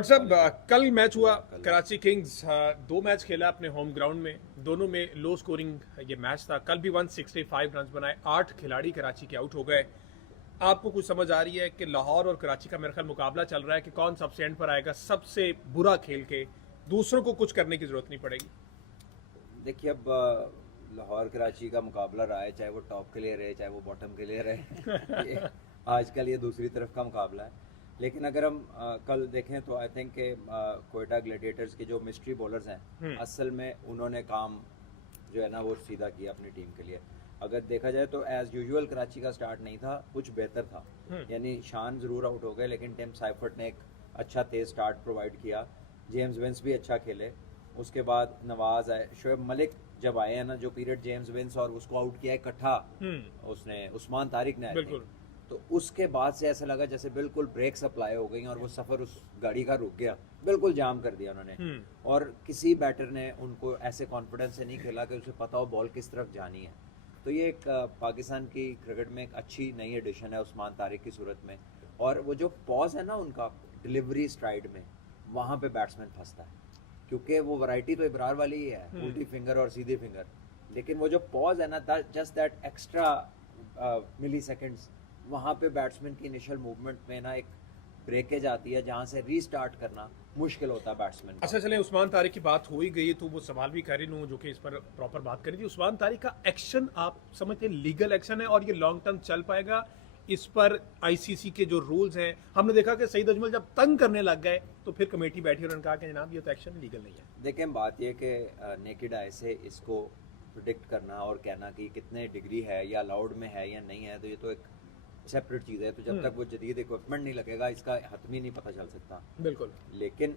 But साहब कल match हुआ कराची किंग्स 2 मैच खेला अपने होम ग्राउंड में, दोनों में लो स्कोरिंग ये मैच था। कल भी 165 रन बनाए, 8 खिलाड़ी कराची के आउट हो गए। आपको कुछ समझ आ रही है कि लाहौर और कराची का मेरे ख्याल मुकाबला चल रहा है कि कौन सबसे एंड पर आएगा, सबसे बुरा खेल के दूसरों को कुछ करने की जरूरत नहीं पड़ेगी। देखिए अब लाहौर कराची का मुकाबला रहा है, चाहे वो टॉप के लिए रहे चाहे वो बॉटम के लिए रहे ये आजकल ये दूसरी तरफ का मुकाबला है। लेकिन अगर हम कल देखें तो आई थिंक के कोयटा ग्लैडिएटर्स के जो मिस्ट्री बॉलर्स हैं असल में उन्होंने काम जो है ना वो सीधा किया अपनी टीम के लिए। अगर देखा जाए तो एज यूजुअल कराची का स्टार्ट नहीं था, कुछ बेहतर था। यानी शान ज़रूर आउट हो गए लेकिन टिम साइफर्ट ने एक अच्छा तेज स्टार्ट प्रोवाइड किया। जेम्स विंस भी अच्छा खेले, उसके बाद नवाज आए, शोएब मलिक जब आए हैं ना, जो पीरियड जेम्स विंस और उसको आउट किया इकट्ठा उसने उस्मान तारिक ने आए थे, तो उसके बाद से ऐसा लगा जैसे बिल्कुल ब्रेक सप्लाई हो गई और वो सफ़र उस गाड़ी का रुक गया, बिल्कुल जाम कर दिया उन्होंने। और किसी बैटर ने उनको ऐसे कॉन्फिडेंस से नहीं खेला कि उसे पता हो बॉल किस तरफ जानी है। तो ये एक पाकिस्तान की क्रिकेट में एक अच्छी नई एडिशन है उस्मान तारिक की सूरत में। और वो जो पॉज है ना उनका डिलीवरी स्ट्राइड में, वहाँ पे बैट्समैन फंसता है, क्योंकि वो वैरायटी तो इब्रार वाली ही है, उल्टी फिंगर और सीधी फिंगर, लेकिन वो जो पॉज है ना, just that extra milliseconds, वहाँ पे बैट्समैन की इनिशियल मूवमेंट में ना एक ब्रेकेज आती है जहाँ से रीस्टार्ट करना मुश्किल होता है बैट्समैन को। अच्छा चले, उस्मान तारिक की बात हो ही गई है तो वो सवाल भी कर रही हूँ जो कि इस पर प्रॉपर बात करी थी। उस्मान तारिक का एक्शन आप समझते हैं लीगल एक्शन है और ये लॉन्ग टर्म चल पाएगा? इस पर आईसीसी के जो रूल्स हैं, हमने देखा कि सईद अजमल जब तंग करने लग गए तो फिर कमेटी बैठी और उन्होंने कहा कि जनाब ये तो एक्शन लीगल नहीं है। देखें बात ये कि नेकेड आई से इसको प्रिडिक्ट करना और कहना कि कितने डिग्री है या अलाउड में है या नहीं है, तो ये तो एक सेपरेट चीज़ है। तो जब तक वो जदीद इक्विपमेंट नहीं लगेगा इसका हतमी नहीं पता चल सकता। बिल्कुल। लेकिन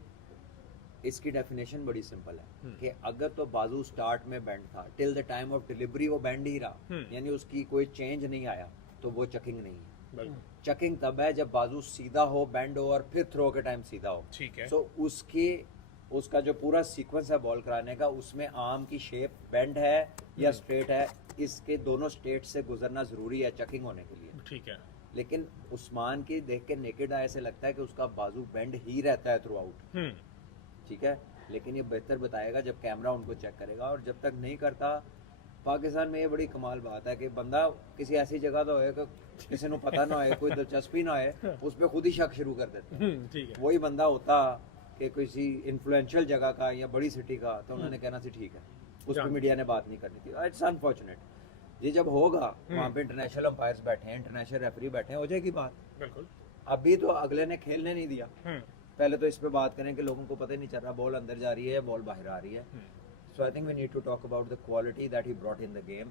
इसकी डेफिनेशन बड़ी सिंपल है कि अगर तो बाजू स्टार्ट में बैंड था, till the time of delivery वो बैंड ही रहा, यानी उसकी कोई चेंज नहीं आया, तो वो चकिंग नहीं है। चकिंग तब है जब बाजू सीधा हो, बैंड हो और फिर थ्रो के टाइम सीधा हो। ठीक है। सो उसका जो पूरा सीक्वेंस है बॉल कराने का, उसमें आर्म की शेप बैंड है या स्ट्रेट है, इसके दोनों स्टेट से गुजरना जरूरी है चकिंग होने के लिए। ठीक है। लेकिन उस्मान की देख के नेकेड आई से लगता है कि उसका बाजू बैंड ही रहता है थ्रू आउट। ठीक है, लेकिन ये बेहतर बताएगा जब कैमरा उनको चेक करेगा। और जब तक नहीं करता, पाकिस्तान में ये बड़ी कमाल बात है कि बंदा किसी ऐसी जगह तो है कि किसी को पता ना हो, कोई दिलचस्पी ना हो, उस पर खुद ही शक शुरू कर देते हैं। ठीक है। वही बंदा होता कि किसी इन्फ्लुएंशियल जगह का या बड़ी सिटी का, तो उन्होंने कहना सी ठीक है, उस पर मीडिया ने बात नहीं करनी थी। It's unfortunate. ये जब होगा वहाँ पे इंटरनेशनल अंपायर्स बैठे हैं, इंटरनेशनल रेफरी बैठे हैं, हो जाएगी बात। बिल्कुल। अभी तो अगले ने खेलने नहीं दिया, पहले तो इस पे बात करें कि लोगों को पता ही नहीं चल रहा बॉल अंदर जा रही है बॉल बाहर आ रही है। So I think we need to talk about the quality that he brought in the game,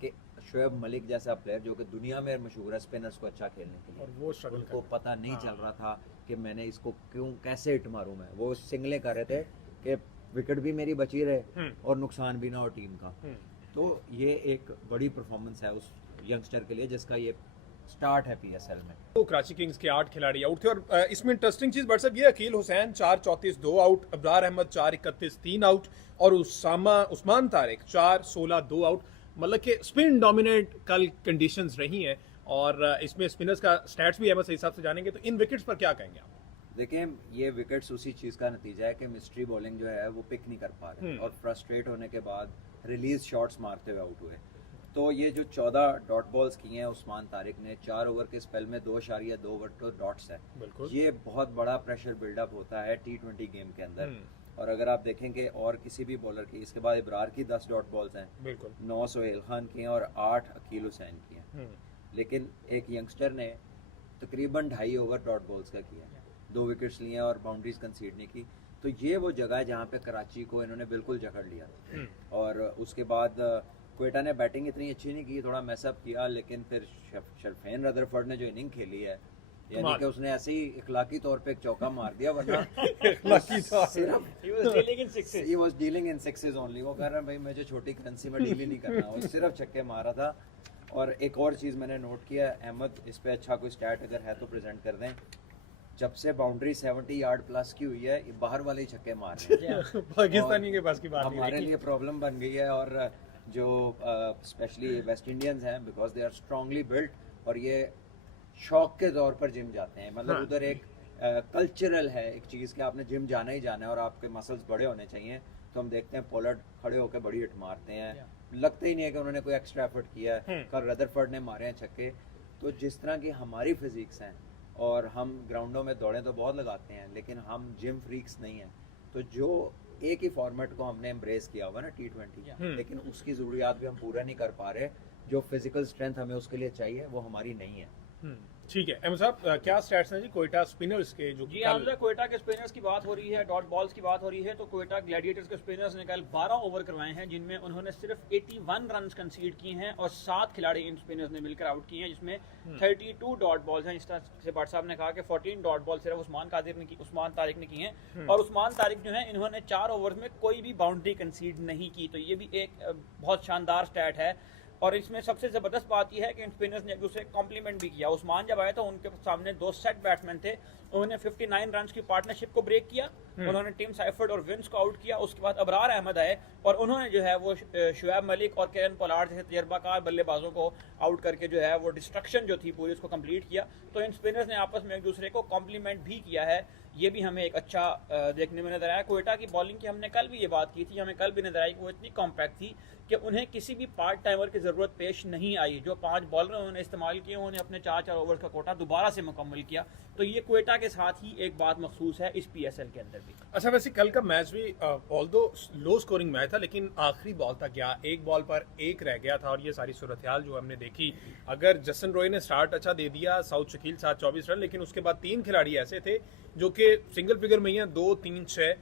कि शोएब मलिक जैसा प्लेयर जो कि दुनिया में मशहूर है स्पिनर्स को अच्छा खेलने के लिए, और वो उनको पता नहीं चल रहा था कि मैंने इसको क्यों कैसे हिट मारूं। मैं वो सिंगलें कर रहे थे कि विकेट भी मेरी बची रहे और नुकसान भी ना हो टीम का। तो ये एक बड़ी परफॉर्मेंस है उस यंगस्टर के लिए जिसका ये स्टार्ट है पीएसएल में। तो कराची किंग्स के 8 खिलाड़ी आउट थे और इसमें इंटरेस्टिंग चीज व्हाट्सएप ये, अकील हुसैन 4-34 2 आउट, अब्रार अहमद 4-31 3 आउट और उस्मान तारिक 4-16 2 आउट। मतलब कि स्पिन डोमिनेट कल कंडीशंस रही हैं और इसमें स्पिनर्स का स्टैट्स भी अहमद सही हिसाब से जानेंगे। तो इन विकेट्स पर क्या कहेंगे आप? देखें ये विकेट्स उसी चीज़ का नतीजा है कि मिस्ट्री बॉलिंग जो है वो पिक नहीं कर पा रहे और फ्रस्ट्रेट होने के बाद रिलीज शॉट्स मारते हुए आउट हुए। तो ये जो 14 डॉट बॉल्स किए हैं उस्मान तारिक ने 4 ओवर के स्पेल में 2.2 ओवर तो डॉट्स है। ये बहुत बड़ा प्रेशर बिल्डअप होता है T20 गेम के अंदर। और अगर आप देखेंगे और किसी भी बॉलर की, इसके बाद इब्रार की 10 डॉट बॉल्स हैं, 9 सोहेल खान की हैं और 8 अकील हुसैन की हैं। लेकिन एक यंगस्टर ने तकरीबन 2.5 ओवर डॉट बॉल्स का किया, 2 विकेट्स लिए और बाउंड्रीज कंसीड नहीं की। तो ये वो जगह है जहाँ पे कराची को इन्होंने बिल्कुल जकड़ लिया। और उसके बाद कोयटा ने बैटिंग इतनी अच्छी नहीं की, थोड़ा मैसअप किया, लेकिन फिर शरफेन रदरफोर्ड ने जो इनिंग खेली है, यानी कि उसने ऐसे ही इखलाकी तौर पे एक चौका मार दिया, वरना सिर्फ he was dealing in sixes only। वो कह रहा है भाई मुझे छोटी करेंसी में डील ही नहीं करना, वो सिर्फ छक्के मारा था। और एक और चीज़ मैंने नोट किया, अहमद इस पे अच्छा कोई स्टैट अगर है तो प्रेजेंट कर दें। जब से बाउंड्री 70 यार्ड प्लस की हुई है, ये बाहर वाले ही छक्के मार रहे हैं। पाकिस्तानी के पास की बात नहीं हमारे लिए प्रॉब्लम बन गई है। और जो स्पेशली वेस्ट इंडियंस हैं, because they are strongly built और ये शौक के तौर पर जिम जाते हैं। मतलब उधर एक कल्चरल है एक चीज़ कि आपने जिम जाना ही जाना है और आपके मसल्स बड़े होने चाहिए। तो हम देखते हैं पोलार्ड खड़े होकर बड़ी हिट मारते हैं, लगता ही नहीं है कि उन्होंने कोई एक्स्ट्रा एफर्ट किया है। कल रदरफोर्ड ने मारे हैं छक्के। तो जिस तरह की हमारी फिजिक्स हैं और हम ग्राउंडों में दौड़ें तो बहुत लगाते हैं, लेकिन हम जिम फ्रीक्स नहीं हैं। तो जो एक ही फॉर्मेट को हमने एम्ब्रेस किया हुआ ना T20, लेकिन उसकी ज़रूरियात भी हम पूरा नहीं कर पा रहे। जो फिजिकल स्ट्रेंथ हमें उसके लिए चाहिए वो हमारी नहीं है। ठीक है। अहमद साहब, क्या स्टैट्स हैं जी कोयटा स्पिनर्स के जो जी हमजा, कोयटा के स्पिनर्स की बात हो रही है, डॉट बॉल्स की बात हो रही है, तो कोयटा ग्लैडिएटर्स के स्पिनर्स ने कल 12 ओवर करवाए हैं जिनमें उन्होंने सिर्फ 81 रन्स कंसीड किए हैं और 7 खिलाड़ी इन स्पिनर्स ने मिलकर आउट किए हैं, जिसमें 32 डॉट बॉल्स हैं। इस तरह से भट्ट साहब ने कहा कि 14 डॉट बॉल सिर्फ उस्मान तारिक ने की हैं और उस्मान तारिक जो है इन्होंने 4 ओवर में कोई भी बाउंड्री कंसीड नहीं की। तो ये भी एक बहुत शानदार स्टैट है। और इसमें सबसे ज़बरदस्त बात यह है कि इन स्पिनर्स ने एक दूसरे कॉम्प्लीमेंट भी किया। उस्मान जब आए तो उनके सामने 2 सेट बैट्समैन थे, उन्होंने 59 रन की पार्टनरशिप को ब्रेक किया, उन्होंने टिम साइफर्ड और विंस को आउट किया। उसके बाद अबरार अहमद आए और उन्होंने जो है वो शुएब मलिक और केरन पोलार्ड जैसे तजर्बाकार बल्लेबाजों को आउट करके जो है वो डिस्ट्रक्शन जो थी पूरी उसको कंप्लीट किया। तो इन स्पिनर्स ने आपस में एक दूसरे को कॉम्प्लीमेंट भी किया है। ये भी हमें एक अच्छा देखने में नजर आया। कोयटा की बॉलिंग की हमने कल भी ये बात की थी, हमें कल भी नजर आई कि वो इतनी कॉम्पैक्ट थी कि उन्हें किसी भी पार्ट टाइमर की ज़रूरत पेश नहीं आई। जो 5 बॉलर उन्होंने इस्तेमाल किए, उन्होंने अपने 4 ओवर का कोटा दोबारा से मुकम्मल किया। तो ये कोयटा के साथ ही एक बात मखसूस है इस PSL के अंदर भी। अच्छा, वैसे कल का मैच भी ऑल्दो लो स्कोरिंग मैच था, लेकिन आखिरी बॉल तक गया, एक बॉल पर एक रह गया था और ये सारी सूरत हाल जो हमने देखी। अगर जसन रॉय ने स्टार्ट अच्छा दे दिया, साउथ शकील साथ 24 रन, लेकिन उसके बाद 3 खिलाड़ी ऐसे थे जो कि सिंगल फिगर में ही हैं, 2, 3, 6।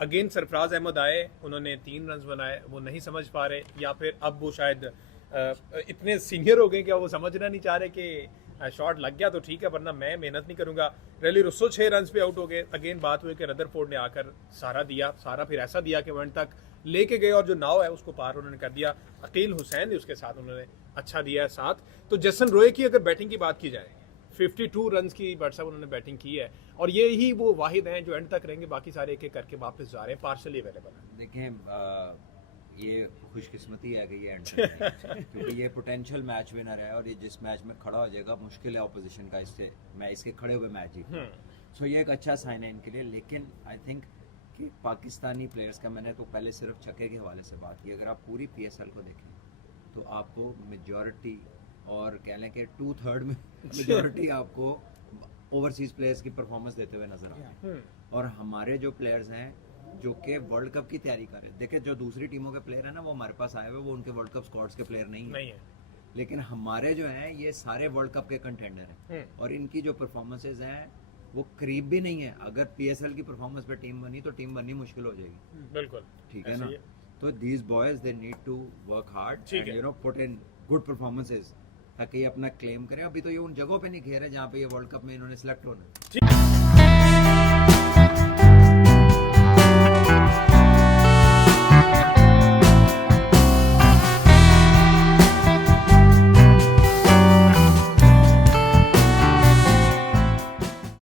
अगेन सरफराज अहमद आए, उन्होंने 3 रन बनाए, वो नहीं समझ पा रहे, या फिर अब वो शायद इतने सीनियर हो गए कि वो समझना नहीं चाह रहे कि शॉट लग गया तो ठीक है वरना मैं मेहनत नहीं करूंगा। रेली रुस्सो 6 रन पे आउट हो गए। अगेन बात हुई कि रदरफोर्ड ने आकर सहारा दिया, सहारा फिर ऐसा दिया कि वन तक लेके गए और जो नाव है उसको पार उन्होंने कर दिया। अकील हुसैन ने उसके साथ उन्होंने अच्छा दिया है साथ। तो जसन रॉय की अगर बैटिंग की बात की जाए, 52 रन की भट्ट साहब उन्होंने बैटिंग की है और ये ही वो वाहिद हैं जो एंड तक रहेंगे, बाकी सारे एक एक करके वापस जा रहे हैं, पार्शली अवेलेबल है। देखें ये खुशकिस्मती है कि ये एंड क्योंकि ये पोटेंशियल मैच विनर है और ये जिस मैच में खड़ा हो जाएगा मुश्किल है ऑपोजिशन का इसके खड़े हुए मैच जीतना। सो ये एक अच्छा साइन है इनके लिए। लेकिन आई थिंक कि पाकिस्तानी प्लेयर्स का, मैंने तो पहले सिर्फ छक्के के हवाले से बात की, अगर आप पूरी PSL को देखें तो आपको मेजॉरिटी और कह लें कि 2/3 में मेजॉरिटी आपको ओवरसीज प्लेयर्स की परफॉर्मेंस देते हुए नजर आ रही है। और हमारे जो प्लेयर्स हैं जो कि वर्ल्ड कप की तैयारी कर रहे हैं, देखिए जो दूसरी टीमों के प्लेयर हैं ना वो हमारे पास आए हुए, वो उनके वर्ल्ड कप स्क्वाड्स के प्लेयर नहीं है। लेकिन हमारे जो हैं ये सारे वर्ल्ड कप के कंटेंडर हैं और इनकी जो परफॉर्मेंसेज हैं वो करीब भी नहीं है। अगर PSL की परफॉर्मेंस पे टीम बनी तो टीम बननी मुश्किल हो जाएगी। बिल्कुल ठीक है ना। तो these boys they need to work hard and you know put in good performances ताकि ये अपना क्लेम करें। अभी तो ये उन जगहों पे नहीं खेल रहे जहाँ पे ये वर्ल्ड कप में इन्होंने सिलेक्ट होना है।